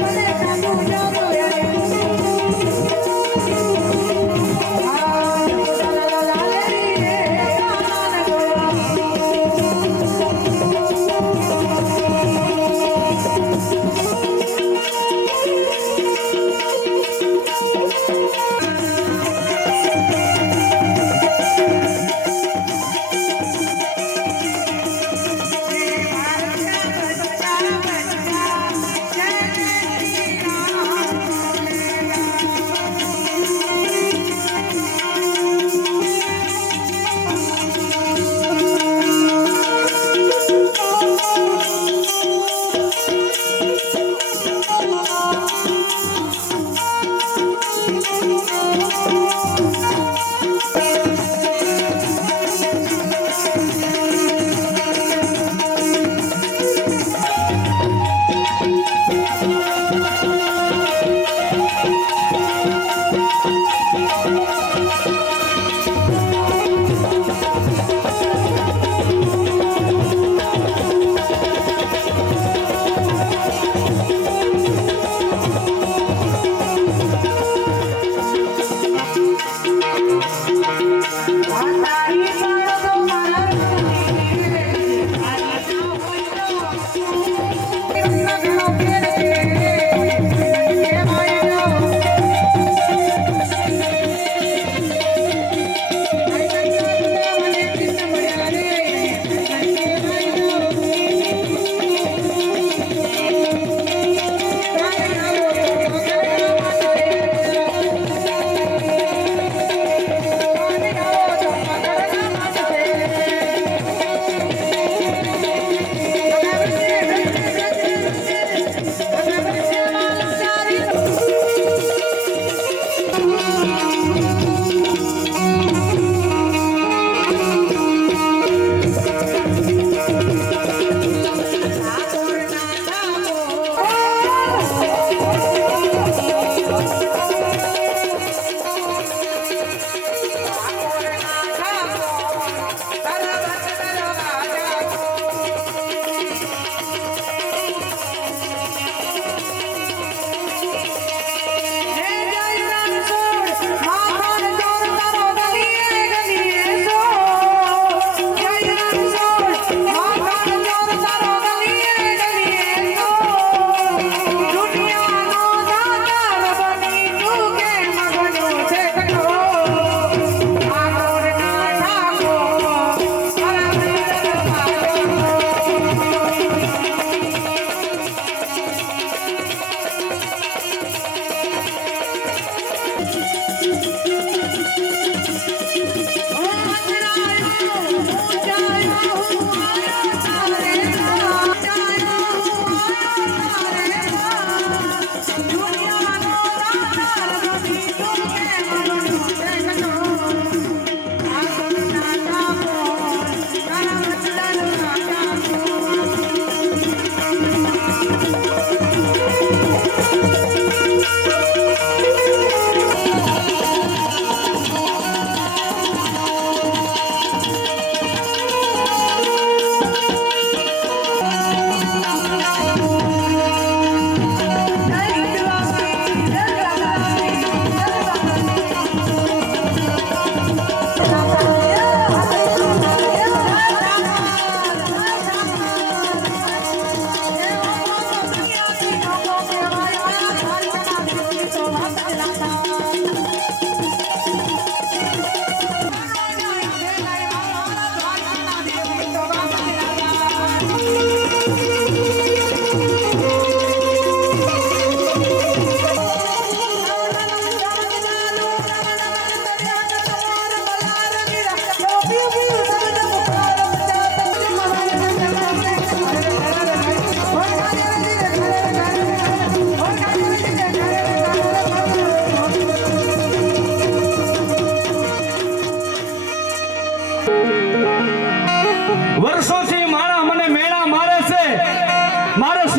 મને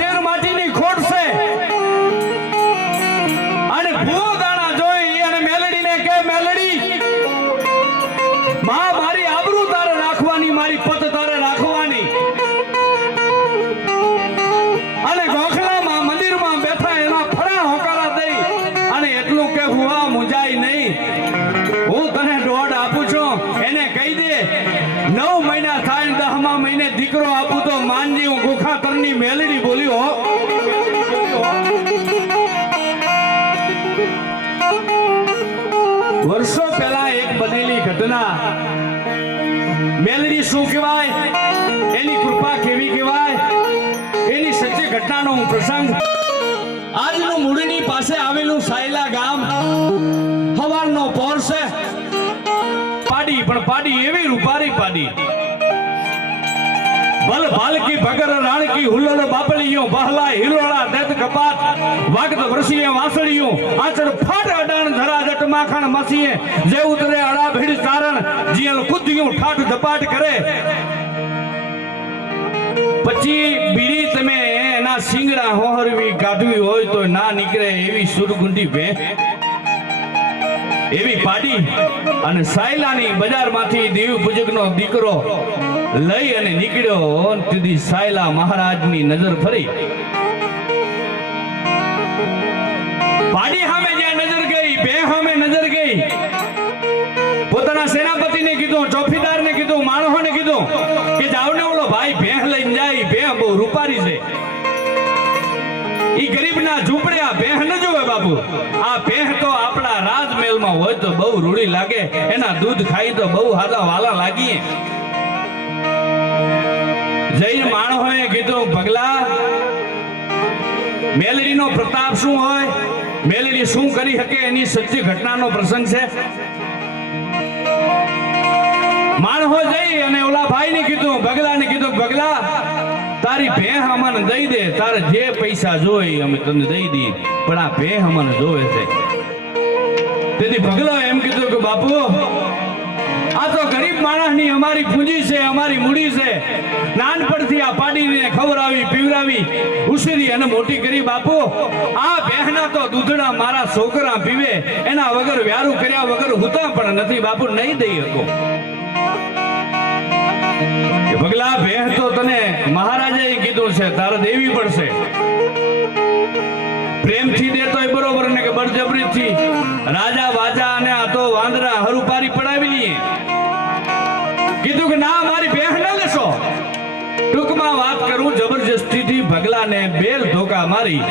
શેર માટીની ખોટ છે અને ભૂવો દાણા જોઈ અને મેલડીને કે મેલડી માં મારી આબરૂ તારે રાખવાની, મારી પત તારે રાખવાની. અને ગોખલામાં મંદિરમાં બેઠા એના ફરા હોકારા દઈ અને એટલું કે હુઆ મુજાય નહીં, હું તને દોડ આપું છું. એને કહી દે 9 મહિના થાય 10મા મહિને દીકરો આપું તો માનજી. હું ગોખાતરની મેલડી બોલ્યો. વર્ષો પહેલા એક બનેલી ઘટના. મેલડી શું કહેવાય, એની કૃપા કેવી કહેવાય, એની સચ્ચી ઘટનાનો પ્રસંગ. આજનું મૂળની પાસે આવેલું સાયલા ગામ. સવારનો પોર છે. પાડી પણ પાડી એવી રૂપારી પાડી. ભલ ભાલકી ભગર રાણકી હુલ્લડ બાપડીઓ બહલા હિલોળા દેત કપાત વાગત વરસીએ વાસળીઓ આચર ફાટ અડાણ ધરા જટ માખણ મસીએ જે ઉતરે અડા ભીડ ચારણ જીલ કુદ્યું ઠાઠ ધપાટ કરે. પછી બીડી તમે એના સિંગડા હોહરવી કાઢવી હોય તો ના નીકળે એવી સુરગુંડી ભે એવી પાડી. અને સાયલાની બજારમાંથી દેવ પૂજકનો દીકરો લઈ અને નીકળ્યો. તીધી સાયલા મહારાજની નજર ફરી. પાડી સામે જ્યાં નજર ગઈ, બે સામે નજર ગઈ. પોતાના સેનાપતિને કીધું, ચોકીદારને કીધું, માણસોને કીધું કે જાવને ઓલો ભાઈ ભેહ લઈને જાય. ભેહ બહુ રૂપારી છે. ઈ ગરીબના ઝૂંપડે આ ભેહ ન જોવે બાપુ. આ ભેહ તો આપણા રાજમહેલમાં હોય તો બહુ રૂડી લાગે. એના દૂધ ખાઈ તો બહુ હાલા વાલા લાગીએ. જૈન માણસોએ કીધું, પગલા મેલડીનો પ્રતાપ શું હોય, મેલડી શું કરી શકે, એની સચ્ચી ઘટનાનો પ્રસંગ છે. માણસો જઈ અને ઓલા ભાઈને કીધું, બગલાને કીધું, બગલા તારી ભેહ અમને દઈ દે, તારે જે પૈસા જોઈ અમે તને દઈ દઈએ, પણ આ ભેહ અમને જોવે છે. તેથી બગલો એમ કીધું કે બાપુ આ તો ગરીબ માણસની અમારી પૂંજી છે, અમારી મૂડી છે. નાનપણથી આ પાડીને ખવડાવી પીવડાવી ઉછેરી અને મોટી કરી. બાપુ આ બહેના તો દૂધડા મારા છોકરા પીવે, એના વગર વ્યારું કર્યા વગર હુતા પણ નથી. બાપુ નહીં દઈ શકો. પગલા ભેહ તો તને મહારાજાએ કીધું છે, તારે દેવી પડશે. પ્રેમથી દેતોય બરોબર ને કે બળજબરીથી. રાજા વાજા અને આ તો વાંદરા હરુપારી પડાવી લઈએ. કીધું કે ના, મારી ભેહ ન લેશો. ટૂંકમાં વાત કરું, જબરજસ્તીથી ભગલાને બેલ ધોકા મારી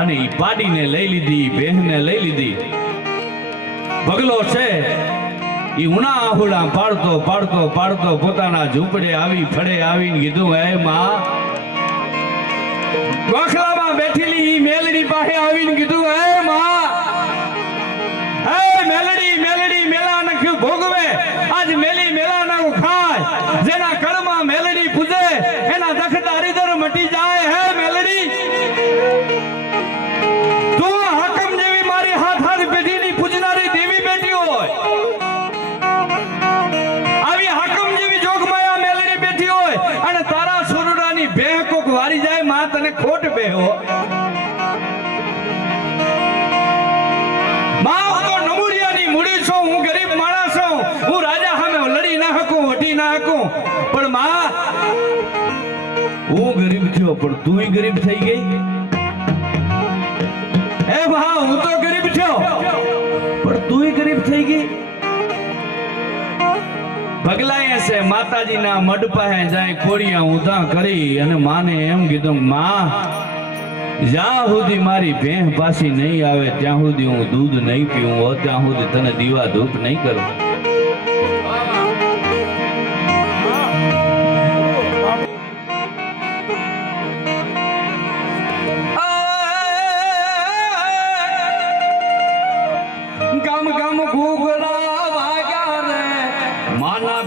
અને ઈ પાડીને લઈ લીધી, ભેહને લઈ લીધી. ભગલો છે ઈ ઉણા આહુડા પાડતો પાડતો પાડતો પોતાના ઝૂંપડે આવી ફળે આવીને કીધું, હે માં. ગોખલામાં બેઠેલી ઈ મેલડી પાસે આવીને કીધું, હે માં, હે મેલડી, મેલડી મેલા નખ્યું ભોગવે. આજ મેલી મેલા ના ખાય. જેના કળમાં મેલડી પૂજે એના દખ દારીદર મટી જાય. હે મેલડી, તું હકમ જેવી મારી હાથ હાથ પેઢીની પૂજનારી દેવી બેઠી હોય, આવી હકમ જેવી જોગમાયા મેલડી બેઠી હોય અને તારા સોરડાની ભેહ કોક વારી જાય, માં તને ખોટ બેહો. માં હું તો નમુરિયાની મૂડી છું, હું ગરીબ માણસ છું, હું રાજા સામે લડી ના શકું, વટી ના શકું. પણ માં હું ગરીબ થયો પણ તુંય ગરીબ થઈ ગઈ. એ માં હું તો ગરીબ થયો પણ તુંય ગરીબ થઈ ગઈ. ભગલાએ છે માતાજીના મઢ પાસે જાય ખોડિયા ઊંધા કરી અને માને એમ કીધું, માં જ્યાં સુધી મારી ભેહ પાછી નહીં આવે ત્યાં સુધી હું દૂધ નહીં પીવું, ત્યાં સુધી તને દીવા ધૂપ નહીં કરું. ગામ ગામ ઘૂઘરા વાગ્યા રે માના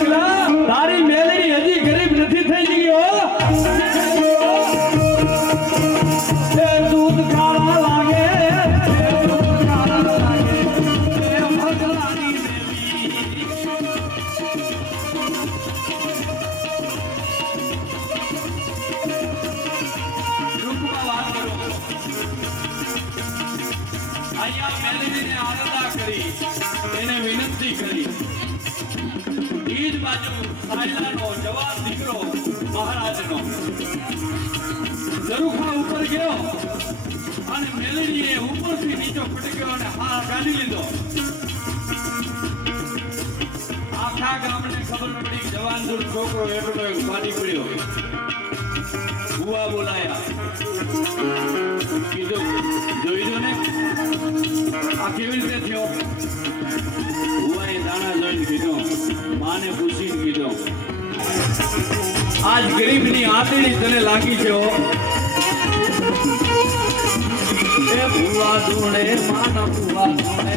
બગલા તારી મેલડી હજી ગરીબ નથી થઈ ગઈ હો એ દૂધ કાળા લાગે એ બગલાની મેલી રૂપમાં વાત કરો અહીંયા મેલડીને આરાધના કરી એને વિનંતી કરી ઈજ બાજુ સાયલાનો જવાન દીકરો મહારાજનો ઝરૂખા ઉપર ગયો અને મેલડીએ ઉપરથી નીચો ફટક્યો અને હાથ કાઢી લીધો આખા ગામને ખબર પડી જવાન દૂર છોકરો એટલો ફાટી પડ્યો બુઆ બોલાયા કીધું જોઈ દો ને આ કેવી રીતે થયો બુઆએ દાણા જોઈને કીધું માને પૂછીને કીધું આજ ગરીબની આંતળી તને લાગી છે હો એ બુઆ ધૂણે માના બુઆ ધૂણે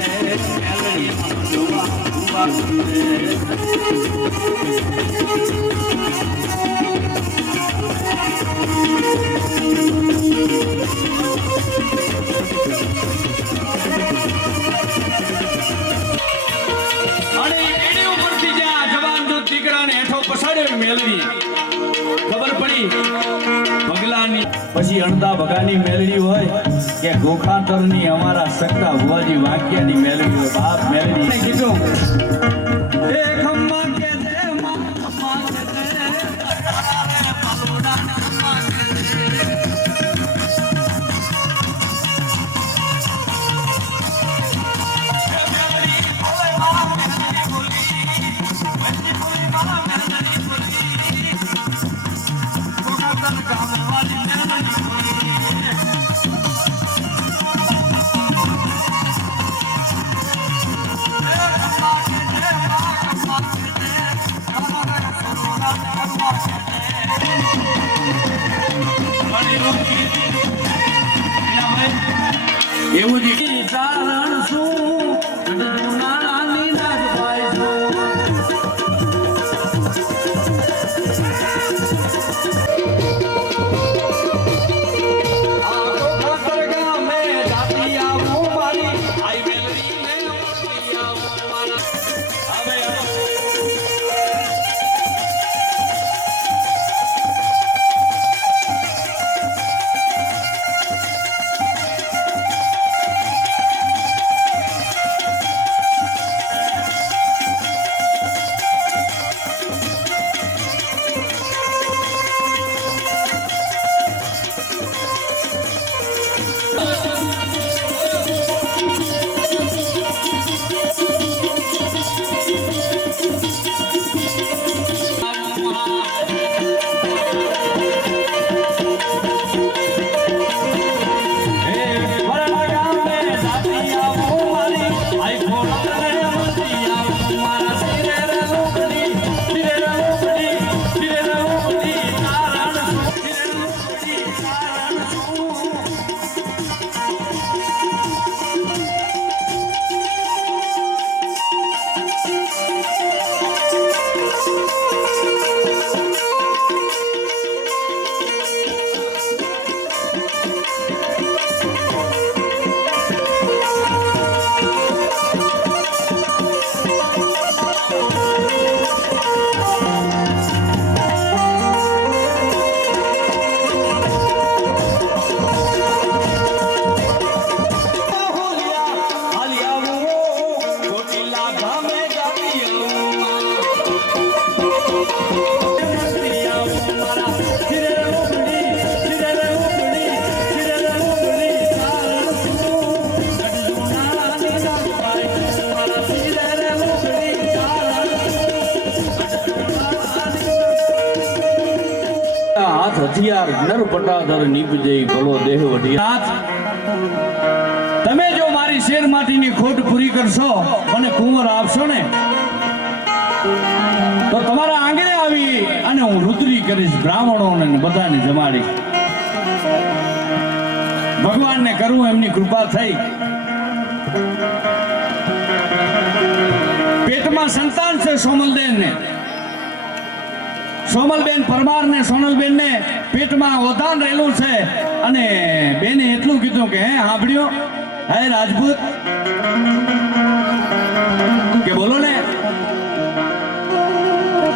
મેલડી જોવા બુઆ ધૂણે ખબર પડી બગલાની પછી અણદા બગાની મેલડી હોય કે ગોખાતરની અમારા સક્કા ભુવાજી વાક્યાની મેલડી હોય બાપ મેલડી કીધું એ ખમ્મા કે દે માં ખમ્મા કે દે તારે પલોડા ને ખમ્મા કે દે એવું જ ચારણ શું નાની નાગભાઈ હથિયાર નર પટાધર નીપજે ભલો દેહ વઢિયાર તમે જો મારી શેર માટીની ખોટ પૂરી કરશો મને કુંવર આપશો ને તો તમારા આંગણે આવી અને હું રુદ્રી કરીશ બ્રાહ્મણોને બધાને જમાડીશ ભગવાનને કરું એમની કૃપા થઈ પેટમાં સંતાન છે સોમલદેવને સોમલબેન પરમાર ને સોનલબેન ને પેટમાં ઓધાન રહેલું છે અને બેને એટલું કીધું કે હે સાંભળ્યો હે રાજપૂત કે બોલો ને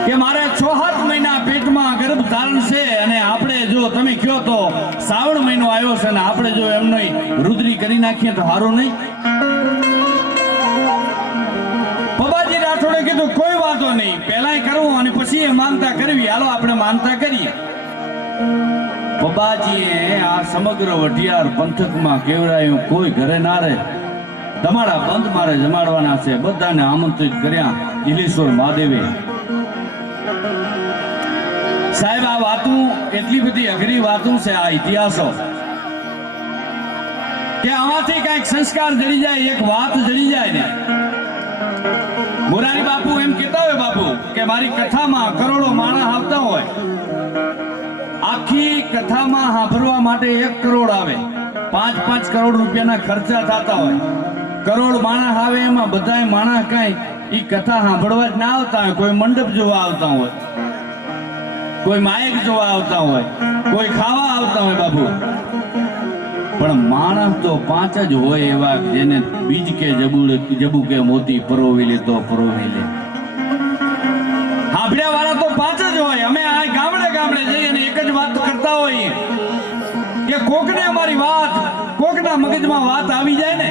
કે મારે 6-7 મહિના પેટમાં ગર્ભ ધારણ છે અને આપણે જો તમે કયો તો શ્રાવણ મહિનો આવ્યો છે ને આપણે જો એમનો રુદ્રી કરી નાખીએ તો સારું નહીં. પબાજી રાઠોડે કીધું કોઈ વાંધો નહીં, પહેલાય કરવું અને પછી એ માનતા કરવી, હાલો આપણે માનતા કરીએ. પબાજીએ આ સમગ્ર વઢિયાર પંથકમાં કેવરાયું કોઈ ઘરે ના રહે, તમારા બંધ મારે જમાડવાના છે, બધાને આમંત્રિત કર્યા. ઇલેશ્વર મહાદેવે સાહેબ આ વાતું એટલી બધી અઘરી વાતું છે, આ ઇતિહાસો કે આમાંથી કઈક સંસ્કાર જડી જાય, એક વાત જડી જાય ને. મોરારી બાપુ એમ કહેતા હોય બાપુ કે મારી કથામાં કરોડો માણસ આવતા હોય, આખી કથામાં સાંભળવા માટે 1 કરોડ આવે, 5-5 કરોડ રૂપિયાના ખર્ચા થતા હોય, કરોડ માણસ આવે એમાં બધાય માણસ કઈ ઈ કથા સાંભળવા જ ના આવતા હોય, કોઈ મંડપ જોવા આવતા હોય, કોઈ માયક જોવા આવતા હોય, કોઈ ખાવા આવતા હોય બાપુ. પણ માણસ તો 5 જ હોય એવા જેને બીજ કે જબુ કે મોતી પરોવી લે તો પરોવી લે. હાંભળ્યા વાળા તો 5 જ હોય. અમે આ ગામડે ગામડે જઈ અને એક જ વાત કરતા હોઈએ કે કોકને અમારી વાત, કોકના મગજમાં વાત આવી જાય ને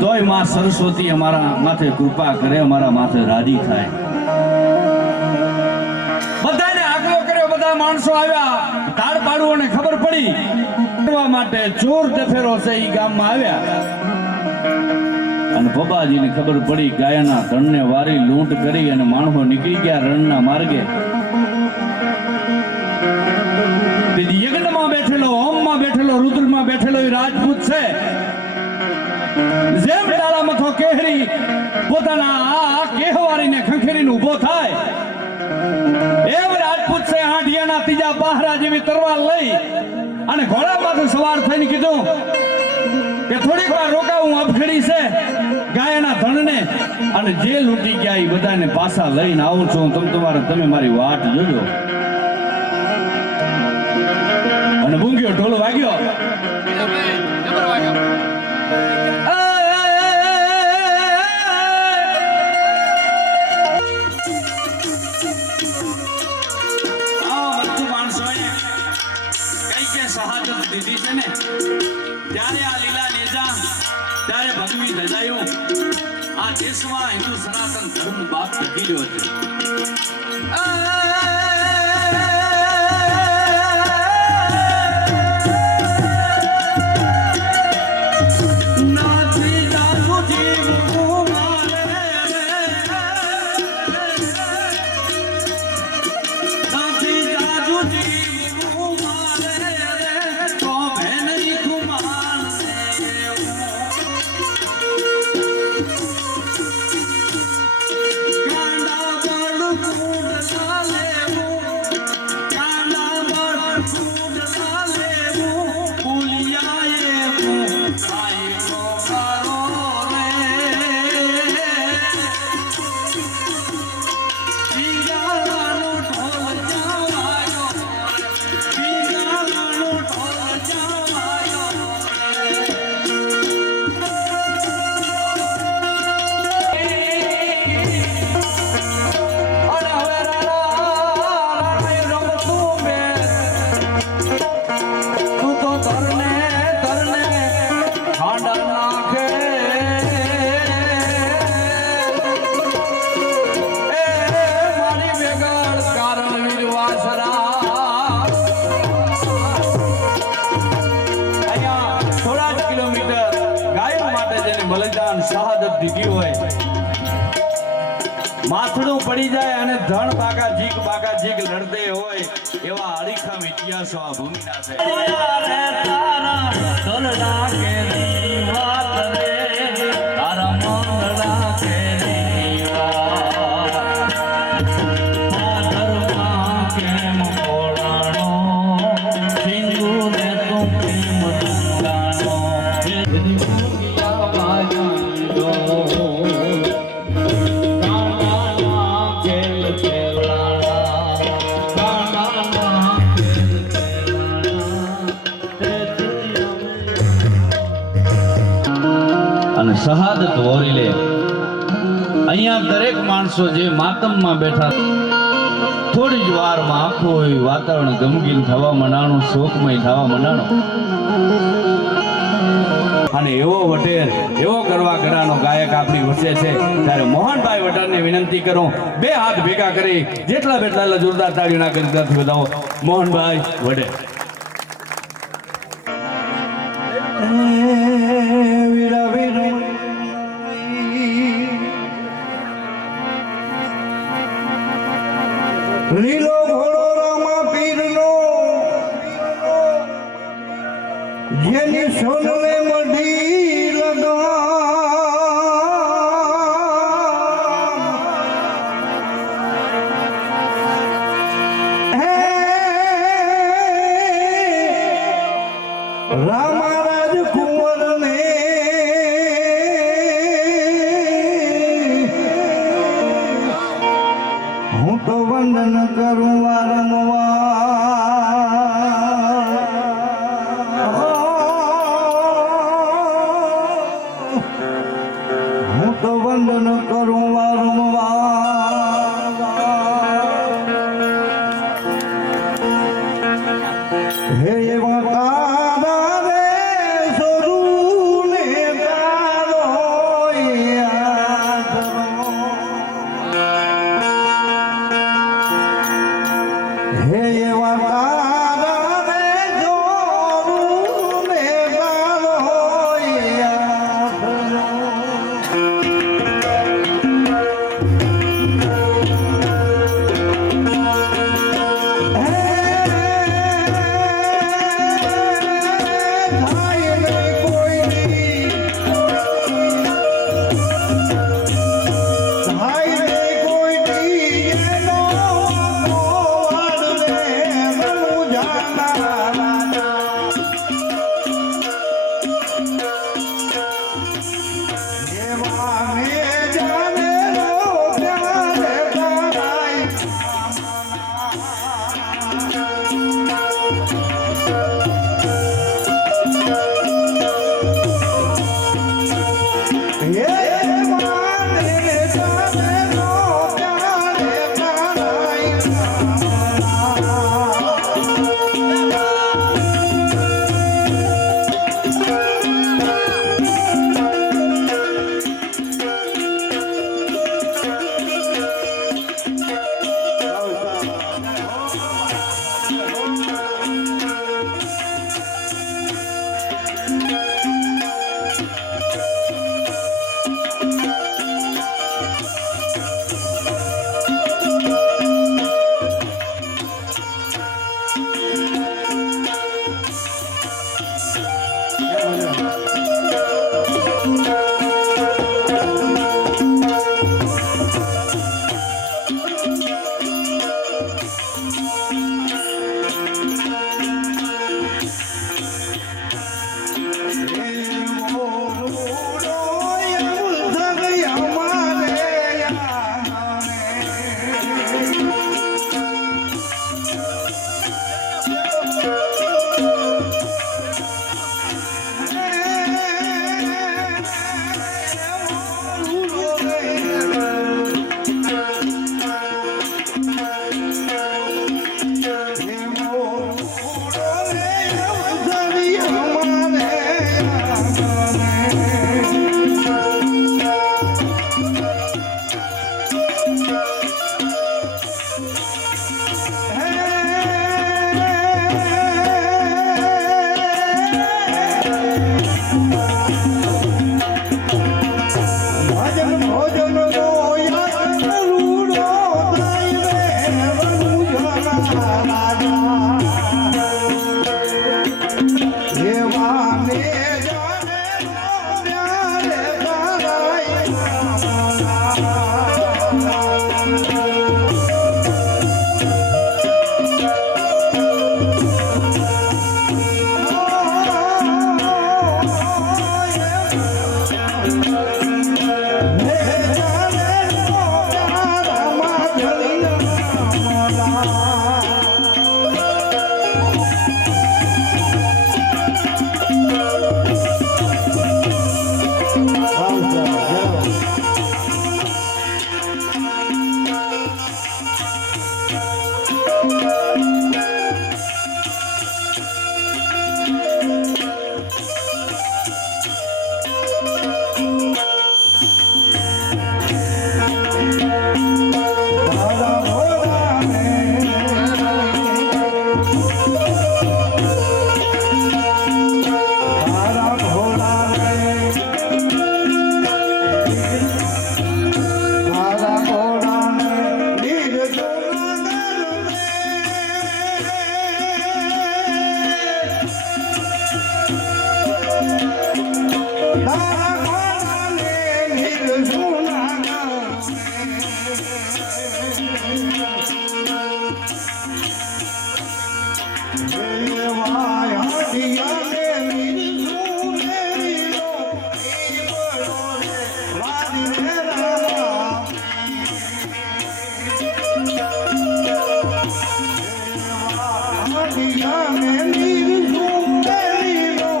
તોય માં સરસ્વતી અમારા માથે કૃપા કરે, અમારા માથે રાજી થાય. બધાને આગલો કર્યો, બધા માણસો આવ્યા, તાળ પાડવું અને ખબર પડી માટે ચોર દફેરો છે ઈ ગામમાં આવ્યા અને પબાજીને ખબર પડી ગાયના ધણને વારી લૂંટ કરી અને માણસો નીકળી ગયા રણના માર્ગે. યજ્ઞમાં બેઠેલો, હોમમાં બેઠેલો, રુદ્રમાં બેઠેલો એ રાજપૂત છે. જેમ ડાળા મથો કેહરી પોતાના આ કેહવારીને ખંખેરીને ઊભો થાય એમ રાજપૂત છે હાંડિયાના ત્રીજા પહારા જેવી તરવાર લઈ અને ઘોડામાંથી સવાર થઈને કીધું કે થોડીક વાર રોકાવું, અપખડી છે ગાયના ધણને અને જે લૂંટી ગયા એ બધાને પાછા લઈને આવું છું, તમે મારી વાટ જોજો. અને બૂંગ્યો ઢોલ વાગ્યો. દીધી છે ને ત્યારે આ લીલા નેજા, ત્યારે ભગવી ધજાયું આ દેશમાં હિન્દુ સનાતન ધર્મ બાપ ટકી રહ્યો છે. બલિદાન શહાદત દીધી હોય, માથડું પડી જાય અને ધણ બાગા જીક લડતે હોય એવા અડીખમ ઇતિહાસો આ ભૂમિના છે. Thank you. શહાદત વોરી લે. અહીંયા દરેક માણસો જે માતમમાં બેઠા થોડી જ વારમાં આખું વાતાવરણ ગમગીન થવા માંડાણું, શોકમય થવા માંડાણું. અને એવો વટેર, એવો ગરવા ગરાનો ગાયક આપણી વચ્ચે છે ત્યારે મોહનભાઈ વટેરને વિનંતી કરું, બે હાથ ભેગા કરી જેટલા બેટલા જોરદાર તાળીઓ ના કરી ત્યાંથી બતાવો મોહનભાઈ વટેર. લીલો ઘોડો રામા પીરનો જેની સોનવે મઢી લગા હે રામા રાજકુંવર ને હું તો વંદન કરું વારંવાર, હું તો વંદન કરું વારંવાર. હે એવા તારા રે સ્વરૂપ ને તારો આદરો, હે એવા તારા રે જોરું ને તારો આદરો. થાય ને કોઈની, થાય ને કોઈની એનો ગોવાળ રે મનું જાના રાજા. એવા ને જાને રો ત્યારે તારાય દેવાય હટિયાને નીરસું મેરીનો ઈવડો રે વાદી રે રામ હટિયાને નીરસું મેરીનો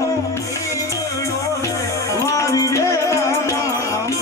ઈવડો રે વાદી રે રામ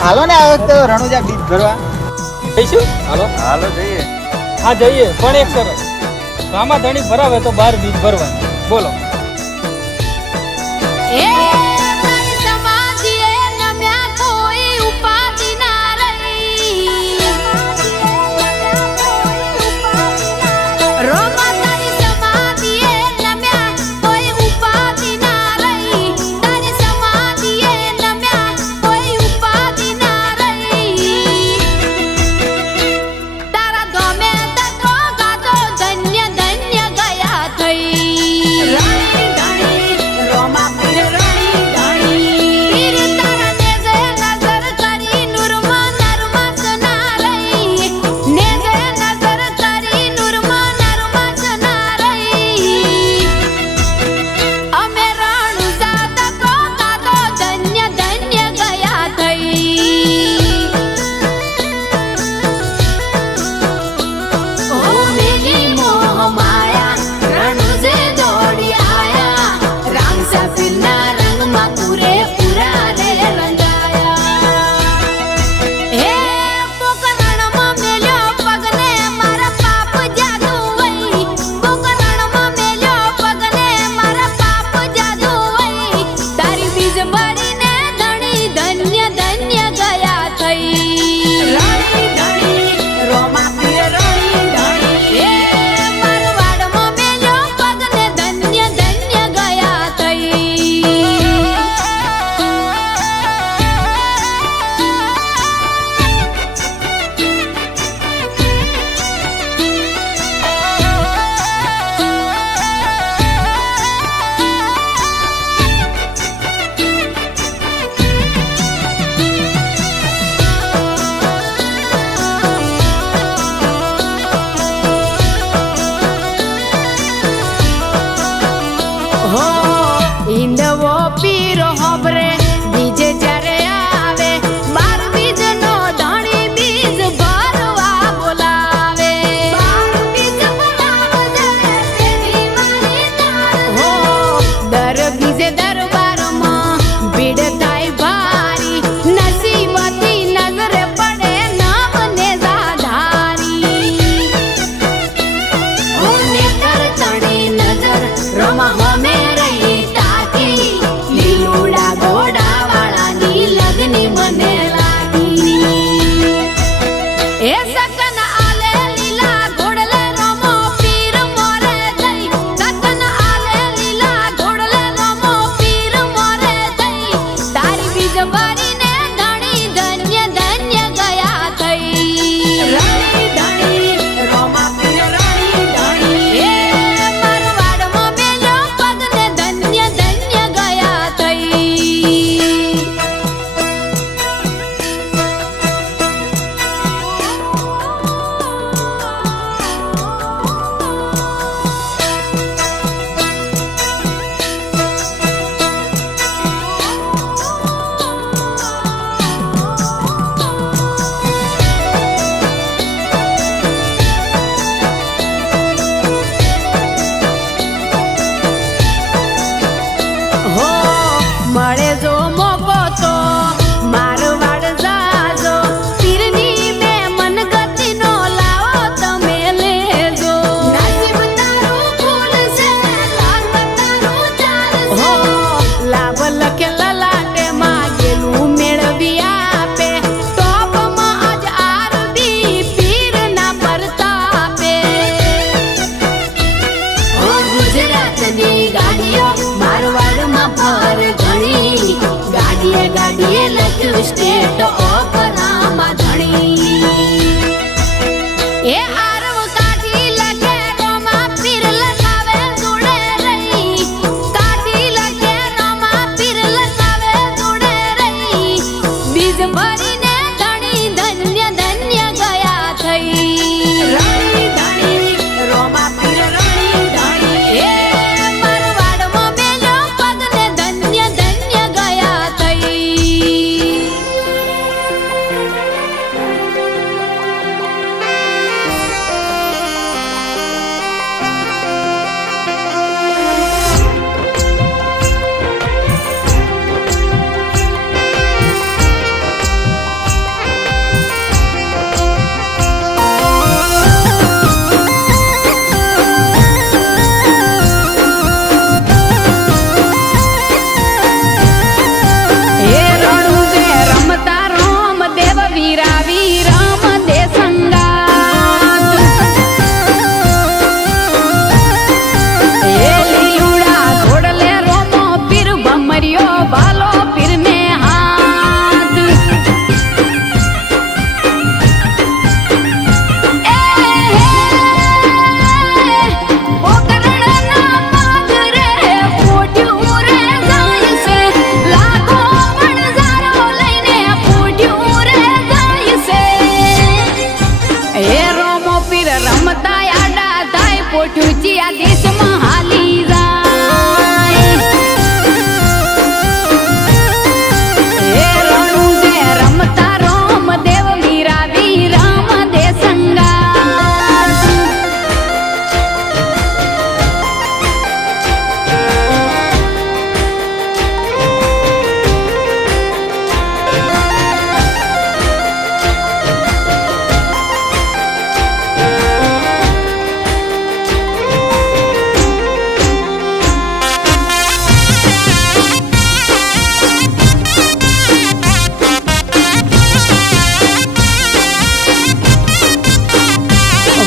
હાલો ને આ વખતે રણુજા બીજ ભરવા જઈશું હાલો હાલો જઈએ હા જઈએ પણ એક સરસ રામા ધણી ભરાવે તો 12 બીજ ભરવા બોલો એ તારી સમાધિએ નમ્યા કોઈ ઉપાધિ ના રહી રોમા તારી સમાધિએ નમ્યા કોઈ ઉપાધિ ના રહી તારી સમાધિએ નમ્યા કોઈ ઉપાધિ ના રહી તારા ધોમે તકો ગાતો ધન્ય ધન્ય ગયા થઈ ગજની મને લાગી એ સકન આલે લીલા ઘોડલે રમો પીર મોરે જઈ સકન આલે લીલા ઘોડલે રમો પીર મોરે જઈ તારી બીજ ભરીને ધણી ધન્ય ધન્ય ગયા થઈ રાણી ધણી રોમા પીર રાણી ધણી એ મારવાડમાં મેલ્યો પગને ધન્ય ધન્ય ગયા થઈ હો મળે જો મોકો તો મારવાડ જાજો પીરની મે મન ગતિનો લાવો તમે લેજો નસીબ તારું ફૂલ છે લાગ તારું ચાલ હો લાભ લખે લલાટે માં ગેલું મેળવી આપે ટોપમાં આજ આરબી પીરના પરતાપે ઓ ગુજરાતની ગાડીઓ મારવાડમાં ફર ઘણી ગાડીએ ગાડીએ લખ્યું સ્ટેટ ઓફ રામધણી એ આરવ કાઠી લખે રોમા પીર લખાવે જોડે રહી કાઠી લખે રોમા પીર લખાવે જોડે રહી બીજ ભરીને ધણી ધન્ય ધન્ય ગયા થઈ રાણી ધણી રોમા પીર રાણી ધણી એ મારવાડમાં મેલ્યો પગને ધન્ય ધન્ય ગયા થઈ હે રણુજે રમતા રામ દેવ વીરા વીરામ દે સંગાત હે લીલુડા ઘોડલે રોમો પીર ભમરિયો ભાલો પીરને હાથ એ પોકરણના પાઘરે પોઢ્યું રે જાય છે લાખો મણઝારો લઈને પોઢ્યું રે જાય છે હે રોમો પીર રમતા આડા થાય પોઠ્યું ચિયા દેશમાં હાલી જાય હે રણુજે રમતા રામ દેવ વીરા વીરામ દે સંગાત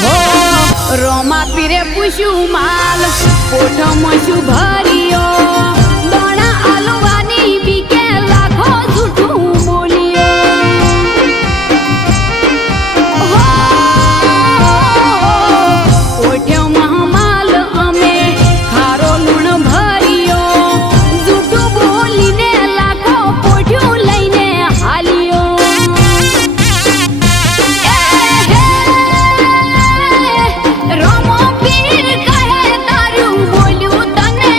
હો રોમા પીરે પૂછ્યું માલ કોઠામાં શું ભર્યો દોણા આલુવાની બીકે લાખો જૂઠું બોલ્યો હો કોઠામાં માલ અમે ખારો લૂણ ભર્યો જૂઠું બોલીને લાખો પોઠ્યું લઈને હાલ્યો રોમો પીર કહે તારું બોલ્યું તને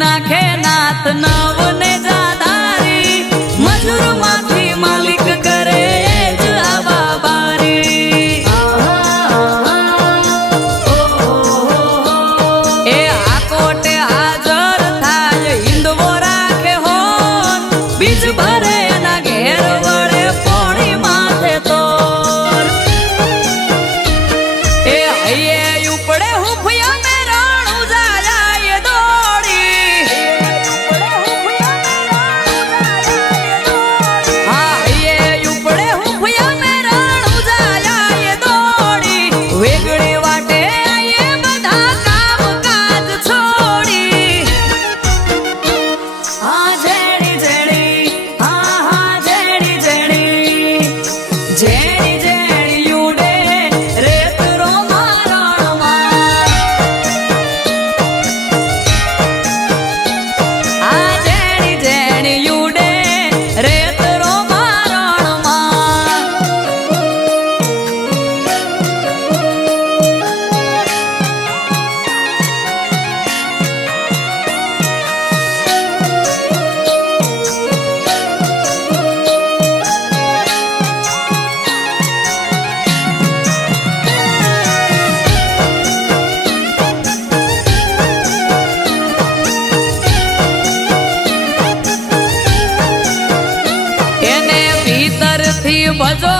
નાખે નાથ નવ ને જાદારી મજૂર માંથી માલિક કરે જ આવા બારી એ આ કોટે હાજર થાય હિંદવો રાખે હોન બીજ ભરે એના ઘેર વળે પોણી માથે તોર એ હૈયે ઉપડે હુફિયા મે રાણું જાયા એ દોડી હા હૈયે ઉપડે હુફિયા મે રાણું જાયા એ દોડી વેગળી વાટે આયે બધા કામ કાજ છોડી હા જેડી જેડી હા જેડી જેડી જેડી જેડી ઉડે રેત રો મારણમાં આ જેડી જેડી ઉડે રેત રો મારણમાં એને ભીતરથી ભજો